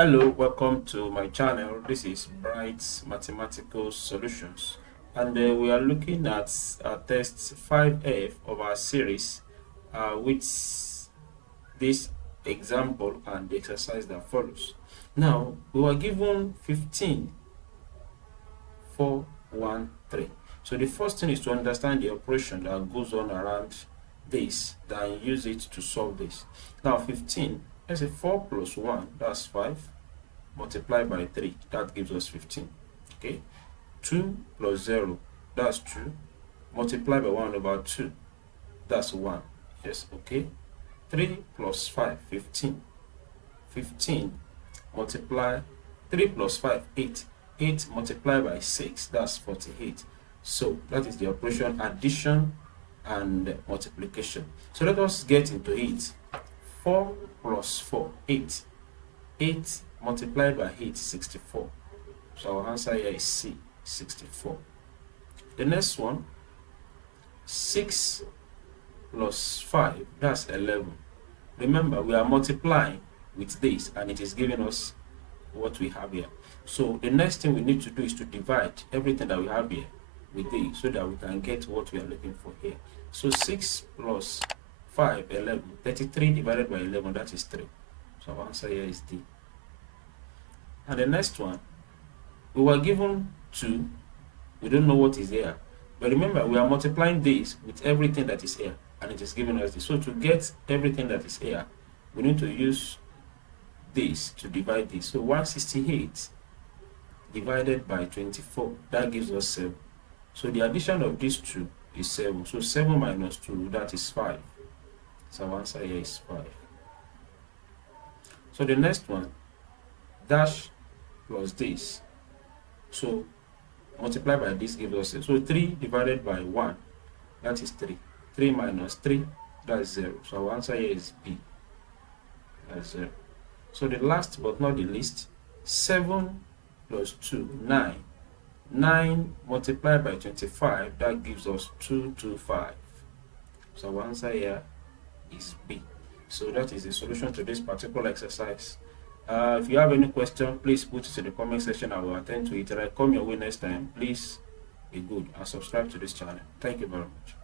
Hello, welcome to my channel. This is Bright's Mathematical Solutions, and we are looking at test 5F of our series with this example and the exercise that follows. Now, we were given 15, 4, 1, 3. So the first thing is to understand the operation that goes on around this, then use it to solve this. Now, 15, let's say 4 plus 1, that's 5. Multiply by 3, that gives us 15. Okay, 2 plus 0, that's 2. Multiply by 1 over 2, that's 1. Yes, okay. 3 plus 5, 15. 15 multiply 3 plus 5, 8. 8 multiplied by 6, that's 48. So that is the operation addition and multiplication. So let us get into it. 4 plus 4, 8. 8 multiplied by 8, 64. So our answer here is C, 64. The next one, 6 plus 5, that's 11. Remember, we are multiplying with this, and it is giving us what we have here. So the next thing we need to do is to divide everything that we have here with this, so that we can get what we are looking for here. So 6 plus 5, 11. 33 divided by 11, that is 3. So our answer here is D. And the next one, we were given 2. We don't know what is here. But remember, we are multiplying this with everything that is here, and it is giving us this. So to get everything that is here, we need to use this to divide this. So 168 divided by 24, that gives us 7. So the addition of these two is 7. So 7 minus 2, that is 5. So our answer here is 5. So the next one, dash plus this. So multiply by this gives us 7. So 3 divided by 1, that is 3. 3 minus 3, that's 0. So our answer here is B. That's 0. So the last but not the least, 7 plus 2, 9. 9 multiplied by 25, that gives us 225. So our answer here is B. So that is the solution to this particular exercise. If you have any question, please put it in the comment section. I will attend to it. And I come your way next time. Please be good and subscribe to this channel. Thank you very much.